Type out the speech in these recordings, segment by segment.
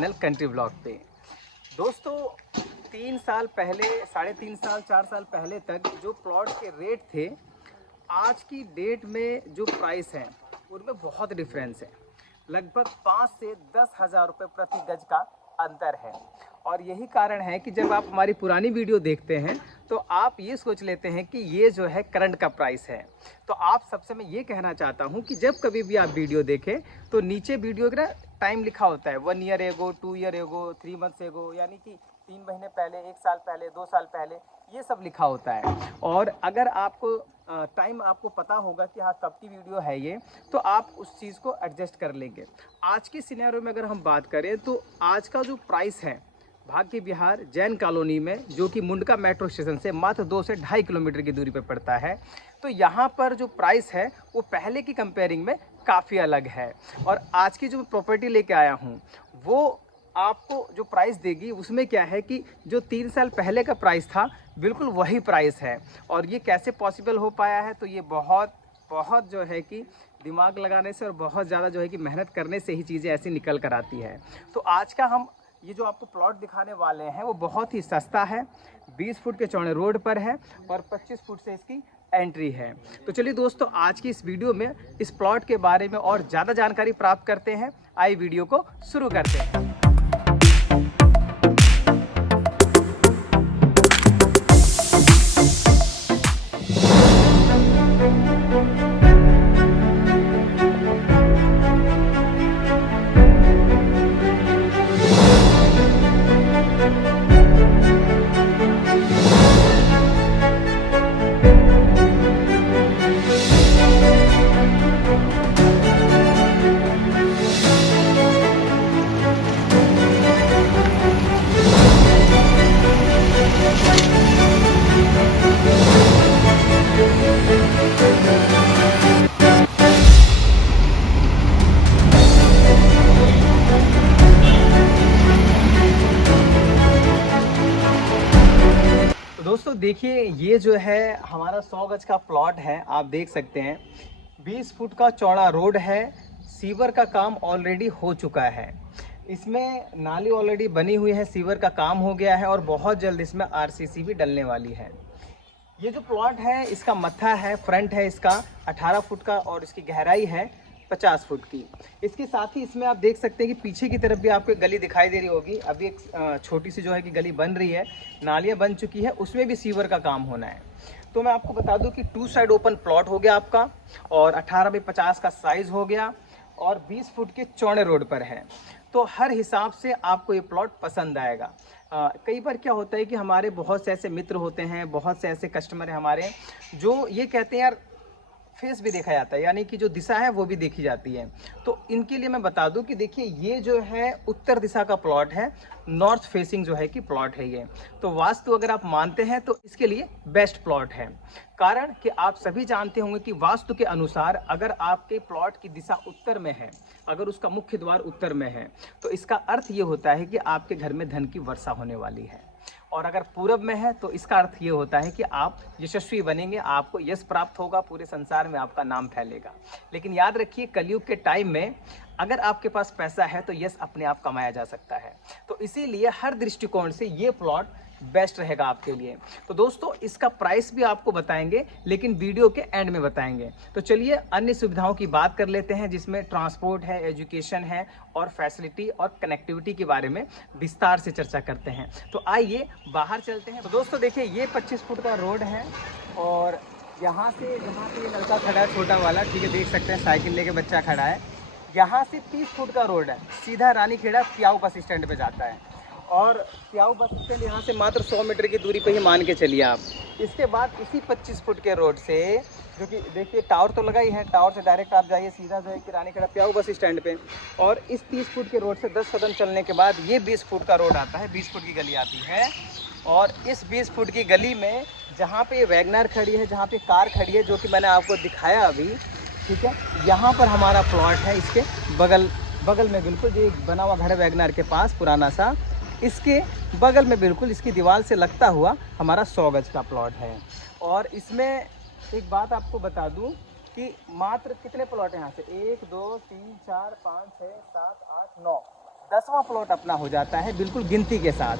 Channel country blog पे। दोस्तों 3 साल पहले, 3.5 साल 4 साल पहले तक जो प्लॉट के रेट थे, आज की डेट में जो प्राइस हैं उनमें बहुत डिफरेंस है। लगभग 5 से 10 हज़ार रुपये प्रति गज का अंतर है। और यही कारण है कि जब आप हमारी पुरानी वीडियो देखते हैं तो आप ये सोच लेते हैं कि ये जो है करंट का प्राइस है। तो आप सबसे मैं ये कहना चाहता हूँ कि जब कभी भी आप वीडियो देखें तो नीचे वीडियो का टाइम लिखा होता है 1 year ago, 2 year ago, 3 months एगो, यानी कि 3 महीने पहले, 1 साल पहले, 2 साल पहले, ये सब लिखा होता है। और अगर आपको टाइम आपको पता होगा कि हाँ कब की वीडियो है ये, तो आप उस चीज़ को एडजस्ट कर लेंगे। आज की सिनेरियो में अगर हम बात करें तो आज का जो प्राइस है भाग्य विहार जैन कॉलोनी में, जो कि मुंडका मेट्रो स्टेशन से मात्र 2 से 2.5 किलोमीटर की दूरी पर पड़ता है, तो यहाँ पर जो प्राइस है वो पहले की कंपेयरिंग में काफ़ी अलग है। और आज की जो प्रॉपर्टी लेके आया हूँ वो आपको जो प्राइस देगी उसमें क्या है कि जो 3 साल पहले का प्राइस था बिल्कुल वही प्राइस है। और ये कैसे पॉसिबल हो पाया है, तो ये बहुत जो है कि दिमाग लगाने से और बहुत ज़्यादा जो है कि मेहनत करने से ही चीज़ें ऐसी निकल कर आती है। तो आज का हम ये जो आपको प्लॉट दिखाने वाले हैं वो बहुत ही सस्ता है, 20 फुट के चौड़े रोड पर है और 25 फुट से इसकी एंट्री है। तो चलिए दोस्तों, आज की इस वीडियो में इस प्लॉट के बारे में और ज़्यादा जानकारी प्राप्त करते हैं। आइए वीडियो को शुरू करते हैं। दोस्तों देखिए, ये जो है हमारा 100 गज का प्लॉट है। आप देख सकते हैं 20 फुट का चौड़ा रोड है। सीवर का काम ऑलरेडी हो चुका है, इसमें नाली ऑलरेडी बनी हुई है, सीवर का काम हो गया है और बहुत जल्द इसमें आरसीसी भी डलने वाली है। ये जो प्लॉट है इसका मत्था है, फ्रंट है इसका 18 फुट का और इसकी गहराई है 50 फुट की। इसके साथ ही इसमें आप देख सकते हैं कि पीछे की तरफ भी आपको गली दिखाई दे रही होगी। अभी एक छोटी सी जो है कि गली बन रही है, नालियाँ बन चुकी है, उसमें भी सीवर का काम होना है। तो मैं आपको बता दूं कि 2 साइड ओपन प्लॉट हो गया आपका और 18 बाई 50 का साइज़ हो गया और 20 फुट के चौड़े रोड पर है। तो हर हिसाब से आपको ये प्लॉट पसंद आएगा। कई बार क्या होता है कि हमारे बहुत से ऐसे मित्र होते हैं, बहुत से ऐसे कस्टमर हैं हमारे, जो ये कहते हैं यार फेस भी देखा जाता है, यानी कि जो दिशा है वो भी देखी जाती है। तो इनके लिए मैं बता दूं कि देखिए ये जो है उत्तर दिशा का प्लॉट है, नॉर्थ फेसिंग जो है कि प्लॉट है ये। तो वास्तु अगर आप मानते हैं तो इसके लिए बेस्ट प्लॉट है। कारण कि आप सभी जानते होंगे कि वास्तु के अनुसार अगर आपके प्लॉट की दिशा उत्तर में है, अगर उसका मुख्य द्वार उत्तर में है, तो इसका अर्थ ये होता है कि आपके घर में धन की वर्षा होने वाली है। और अगर पूरब में है तो इसका अर्थ ये होता है कि आप यशस्वी बनेंगे, आपको यश प्राप्त होगा, पूरे संसार में आपका नाम फैलेगा। लेकिन याद रखिए, कलयुग के टाइम में अगर आपके पास पैसा है तो यश अपने आप कमाया जा सकता है। तो इसीलिए हर दृष्टिकोण से ये प्लॉट बेस्ट रहेगा आपके लिए। तो दोस्तों इसका प्राइस भी आपको बताएंगे, लेकिन वीडियो के एंड में बताएंगे। तो चलिए अन्य सुविधाओं की बात कर लेते हैं, जिसमें ट्रांसपोर्ट है, एजुकेशन है और फैसिलिटी और कनेक्टिविटी के बारे में विस्तार से चर्चा करते हैं। तो आइए बाहर चलते हैं। तो दोस्तों देखिए, ये 25 फुट का रोड है और यहाँ से जहाँ पे ये लड़का खड़ा है छोटा वाला, ठीक है, देख सकते हैं साइकिल लेके बच्चा खड़ा है, यहाँ से 30 फुट का रोड है, सीधा रानीखेड़ा प्याऊ बस स्टैंड पे जाता है। और प्याऊ बस स्टैंड यहाँ से मात्र 100 मीटर की दूरी पे ही मान के चलिए आप। इसके बाद इसी 25 फुट के रोड से, जो कि देखिए टावर तो लगा ही है, टावर से डायरेक्ट आप जाइए सीधा जो है कि रानीखेड़ा प्याऊ बस स्टैंड पे। और इस 30 फुट के रोड से 10 कदम चलने के बाद ये 20 फुट का रोड आता है, 20 फुट की गली आती है। और इस 20 फुट की गली में जहाँ पे वैगनर खड़ी है, जहाँ पे कार खड़ी है, जो कि मैंने आपको दिखाया अभी, ठीक है, यहाँ पर हमारा प्लॉट है। इसके बगल में बिल्कुल जो बना हुआ घर है वैगनर के पास पुराना सा, इसके बगल में बिल्कुल इसकी दीवार से लगता हुआ हमारा 100 गज का प्लॉट है। और इसमें एक बात आपको बता दूं कि मात्र कितने प्लॉट हैं यहाँ से, 1 2 3 4 5 6 7 8 9, 10वां प्लॉट अपना हो जाता है बिल्कुल गिनती के साथ।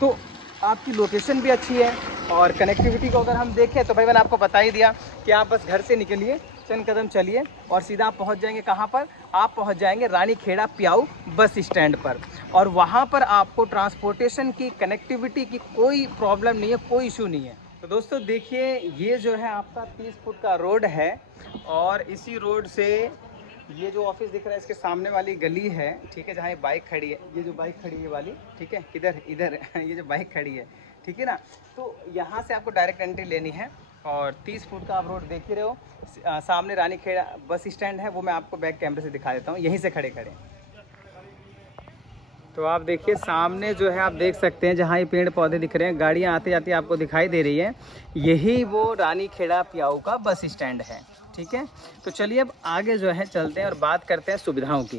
तो आपकी लोकेशन भी अच्छी है और कनेक्टिविटी को अगर हम देखें तो भाई मैंने आपको बता ही दिया कि आप बस घर से निकलिए, चंद कदम चलिए और सीधा आप पहुंच जाएंगे कहाँ पर, आप पहुंच जाएंगे रानीखेड़ा प्याऊ बस स्टैंड पर। और वहाँ पर आपको ट्रांसपोर्टेशन की, कनेक्टिविटी की कोई प्रॉब्लम नहीं है, कोई इशू नहीं है। तो दोस्तों देखिए, ये जो है आपका 30 फुट का रोड है और इसी रोड से ये जो ऑफिस दिख रहा है इसके सामने वाली गली है, ठीक है, जहाँ ये बाइक खड़ी है, ये जो बाइक खड़ी है वाली, ठीक है, किधर, इधर ये जो बाइक खड़ी है, ठीक है ना। तो यहाँ से आपको डायरेक्ट एंट्री लेनी है और 30 फुट का आप रोड देख ही रहे हो। सामने रानीखेड़ा बस स्टैंड है, वो मैं आपको बैक कैमरे से दिखा देता हूँ, यहीं से खड़े खड़े। तो आप देखिए सामने जो है, आप देख सकते हैं जहाँ ये पेड़ पौधे दिख रहे हैं, गाड़ियाँ आती जाती आपको दिखाई दे रही है, यही वो रानीखेड़ा प्याऊ का बस स्टैंड है, ठीक है। तो चलिए अब आगे जो है चलते हैं और बात करते हैं सुविधाओं की।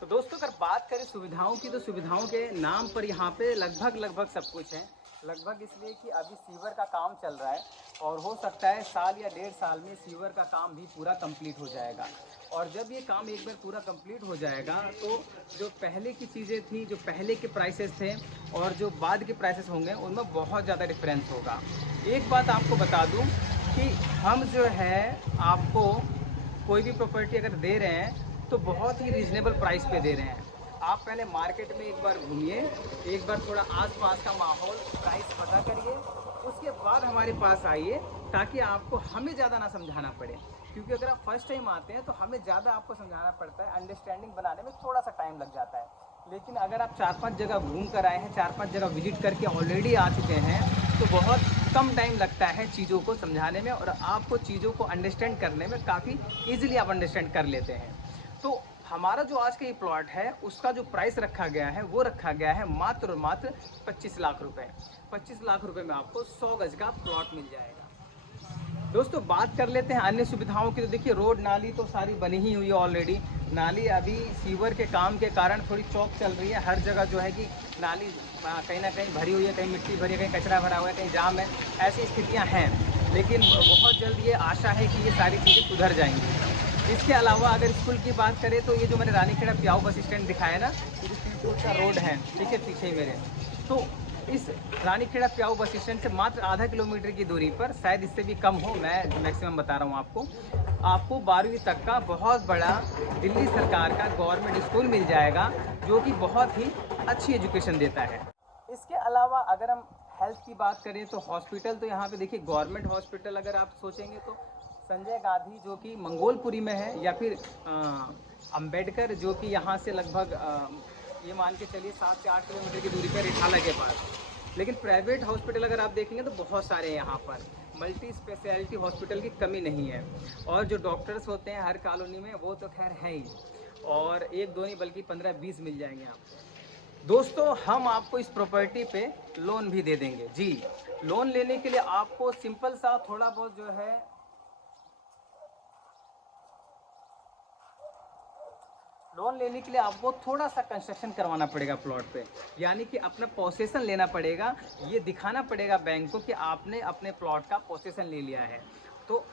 तो दोस्तों अगर बात करें सुविधाओं की, तो सुविधाओं के नाम पर यहाँ पे लगभग सब कुछ है। लगभग इसलिए कि अभी सीवर का काम चल रहा है और हो सकता है साल या 1.5 साल में सीवर का काम भी पूरा कंप्लीट हो जाएगा। और जब ये काम एक बार पूरा कंप्लीट हो जाएगा तो जो पहले की चीज़ें थी, जो पहले के प्राइसेस थे और जो बाद के प्राइसेस होंगे, उनमें बहुत ज़्यादा डिफरेंस होगा। एक बात आपको बता दूँ कि हम जो है आपको कोई भी प्रॉपर्टी अगर दे रहे हैं तो बहुत ही रीजनेबल प्राइस पे दे रहे हैं। आप पहले मार्केट में एक बार घूमिए, एक बार थोड़ा आसपास का माहौल, प्राइस पता करिए, उसके बाद हमारे पास आइए, ताकि आपको हमें ज़्यादा ना समझाना पड़े। क्योंकि अगर आप फर्स्ट टाइम आते हैं तो हमें ज़्यादा आपको समझाना पड़ता है, अंडरस्टैंडिंग बनाने में थोड़ा सा टाइम लग जाता है। लेकिन अगर आप 4-5 जगह घूम कर आए हैं, 4-5 जगह विजिट करके ऑलरेडी आ चुके हैं, तो बहुत कम टाइम लगता है चीज़ों को समझाने में और आपको चीज़ों को अंडरस्टैंड करने में काफ़ी ईजिली आप अंडरस्टैंड कर लेते हैं। तो हमारा जो आज का ये प्लॉट है, उसका जो प्राइस रखा गया है वो रखा गया है मात्र और मात्र 25 लाख रुपए। 25 लाख रुपए में आपको 100 गज का प्लॉट मिल जाएगा। दोस्तों बात कर लेते हैं अन्य सुविधाओं की। तो देखिए रोड नाली तो सारी बनी ही हुई है ऑलरेडी। नाली अभी सीवर के काम के कारण थोड़ी चौक चल रही है, हर जगह जो है कि नाली कहीं ना कहीं भरी हुई है, कहीं मिट्टी भरी है, कहीं कचरा भरा हुआ है, कहीं जाम है, ऐसी स्थितियाँ हैं। लेकिन बहुत जल्द ये आशा है कि ये सारी चीज़ें सुधर जाएंगी। इसके अलावा अगर स्कूल की बात करें तो ये जो मैंने रानीखेड़ा प्याऊ बस स्टैंड दिखाया ना, ये जो 30 रोड का रोड है, ठीक है, पीछे ही मेरे, तो इस रानीखेड़ा प्याऊ बस स्टैंड से मात्र आधा किलोमीटर की दूरी पर, शायद इससे भी कम हो, मैं मैक्सिमम बता रहा हूँ आपको 12वीं तक का बहुत बड़ा दिल्ली सरकार का गवर्नमेंट स्कूल मिल जाएगा, जो कि बहुत ही अच्छी एजुकेशन देता है। इसके अलावा अगर हम हेल्थ की बात करें तो हॉस्पिटल, तो यहाँ पे देखिए गवर्नमेंट हॉस्पिटल अगर आप सोचेंगे तो संजय गांधी जो कि मंगोलपुरी में है, या फिर अंबेडकर जो कि यहाँ से लगभग ये मान के चलिए 7 से 8 किलोमीटर की दूरी पर रिठाला के पास। लेकिन प्राइवेट हॉस्पिटल अगर आप देखेंगे तो बहुत सारे हैं यहाँ पर, मल्टी स्पेशलिटी हॉस्पिटल की कमी नहीं है। और जो डॉक्टर्स होते हैं हर कॉलोनी में वो तो खैर है ही, और एक दो नहीं बल्कि 15-20 मिल जाएंगे आपको। दोस्तों हम आपको इस प्रॉपर्टी पे लोन भी दे देंगे जी। लोन लेने के लिए आपको सिंपल सा थोड़ा बहुत जो है लोन लेने के लिए आपको थोड़ा सा कंस्ट्रक्शन करवाना पड़ेगा प्लॉट पे, यानी कि अपना पोसेसन लेना पड़ेगा। ये दिखाना पड़ेगा बैंक को कि आपने अपने प्लॉट का पोसेसन ले लिया है। तो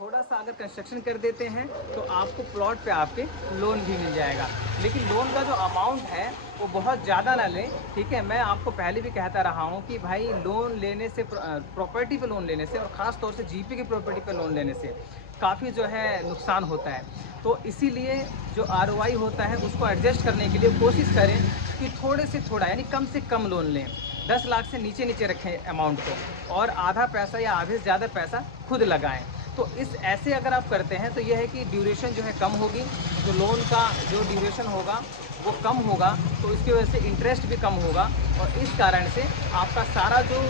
थोड़ा सा अगर कंस्ट्रक्शन कर देते हैं तो आपको प्लॉट पे आपके लोन भी मिल जाएगा। लेकिन लोन का जो अमाउंट है वो बहुत ज़्यादा ना लें, ठीक है। मैं आपको पहले भी कहता रहा हूँ कि भाई लोन लेने से, प्रॉपर्टी पे लोन लेने से, और ख़ास तौर से जीपी की प्रॉपर्टी पे लोन लेने से काफ़ी जो है नुकसान होता है। तो इसीलिए जो आरओआई होता है उसको एडजस्ट करने के लिए कोशिश करें कि थोड़े से थोड़ा, यानी कम से कम लोन लें। 10 लाख से नीचे नीचे रखें अमाउंट को, और आधा पैसा या आधे से ज़्यादा पैसा खुद लगाएं। तो इस ऐसे अगर आप करते हैं तो यह है कि ड्यूरेशन जो है कम होगी, जो लोन का जो ड्यूरेशन होगा वो कम होगा, तो इसकी वजह से इंटरेस्ट भी कम होगा, और इस कारण से आपका सारा जो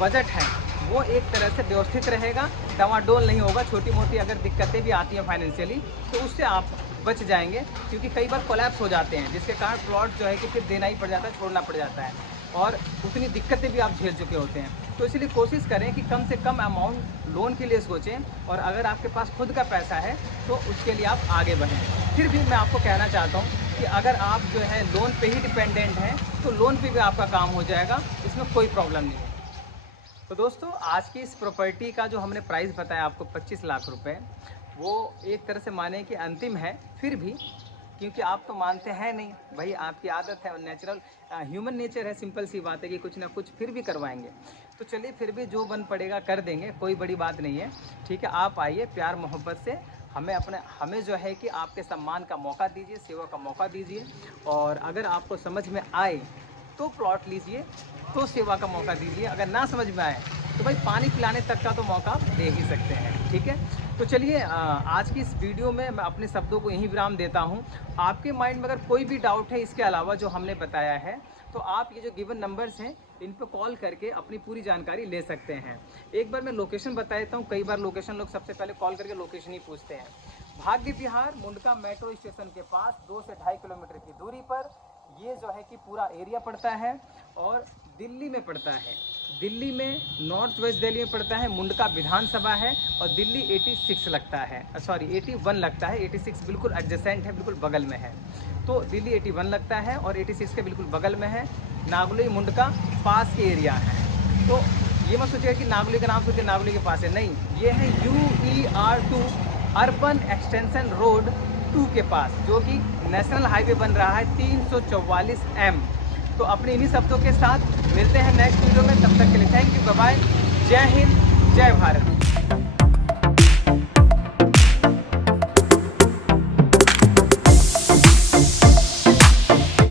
बजट है वो एक तरह से व्यवस्थित रहेगा, डामाडोल नहीं होगा। छोटी मोटी अगर दिक्कतें भी आती हैं फाइनेंशियली तो उससे आप बच जाएंगे, क्योंकि कई बार कोलैप्स हो जाते हैं, जिसके कारण प्लॉट जो है कि फिर देना ही पड़ जाता है, छोड़ना पड़ जाता है, और उतनी दिक्कतें भी आप झेल चुके होते हैं। तो इसलिए कोशिश करें कि कम से कम अमाउंट लोन के लिए सोचें, और अगर आपके पास खुद का पैसा है तो उसके लिए आप आगे बढ़ें। फिर भी मैं आपको कहना चाहता हूँ कि अगर आप जो है लोन पे ही डिपेंडेंट हैं तो लोन पे भी आपका काम हो जाएगा, इसमें कोई प्रॉब्लम नहीं है। तो दोस्तों आज की इस प्रॉपर्टी का जो हमने प्राइस बताया आपको 25 लाख रुपए, वो एक तरह से माने कि अंतिम है, फिर भी क्योंकि आप तो मानते हैं नहीं भाई, आपकी आदत है और नेचुरल ह्यूमन नेचर है, सिंपल सी बात है कि कुछ ना कुछ फिर भी करवाएंगे। तो चलिए फिर भी जो बन पड़ेगा कर देंगे, कोई बड़ी बात नहीं है। ठीक है, आप आइए प्यार मोहब्बत से, हमें जो है कि आपके सम्मान का मौका दीजिए, सेवा का मौका दीजिए। और अगर आपको समझ में आए तो प्लॉट लीजिए, तो सेवा का मौका दीजिए। अगर ना समझ में आए तो भाई पानी पिलाने तक का तो मौका दे ही सकते हैं। ठीक है, तो चलिए आज की इस वीडियो में मैं अपने शब्दों को यहीं विराम देता हूं। आपके माइंड में अगर कोई भी डाउट है इसके अलावा जो हमने बताया है, तो आप ये जो गिवन नंबर्स हैं इन पर कॉल करके अपनी पूरी जानकारी ले सकते हैं। एक बार मैं लोकेशन बता देता हूँ, कई बार लोकेशन लोग सबसे पहले कॉल करके लोकेशन ही पूछते हैं। भाग्य विहार मुंडका मेट्रो स्टेशन के पास 2 से 2.5 किलोमीटर की दूरी पर ये जो है कि पूरा एरिया पड़ता है, और दिल्ली में पड़ता है। दिल्ली में नॉर्थ वेस्ट दिल्ली में पड़ता है, मुंडका विधानसभा है, और दिल्ली 86 लगता है, सॉरी 81 लगता है। 86 बिल्कुल एडजेसेंट है, बिल्कुल बगल में है। तो दिल्ली 81 लगता है और 86 के बिल्कुल बगल में है। नागलोई मुंडका पास के एरिया है। तो ये मत सोचिएगा कि नागलोई का नाम सोचिए नागलोई के पास है, नहीं, ये है UER2 अर्बन एक्सटेंशन रोड 2 के पास, जो कि नेशनल हाईवे बन रहा है 344M। तो अपने इन्हीं शब्दों के साथ मिलते हैं नेक्स्ट वीडियो में। तब तक के लिए थैंक यू, बाय बाय, जय हिंद, जय भारत।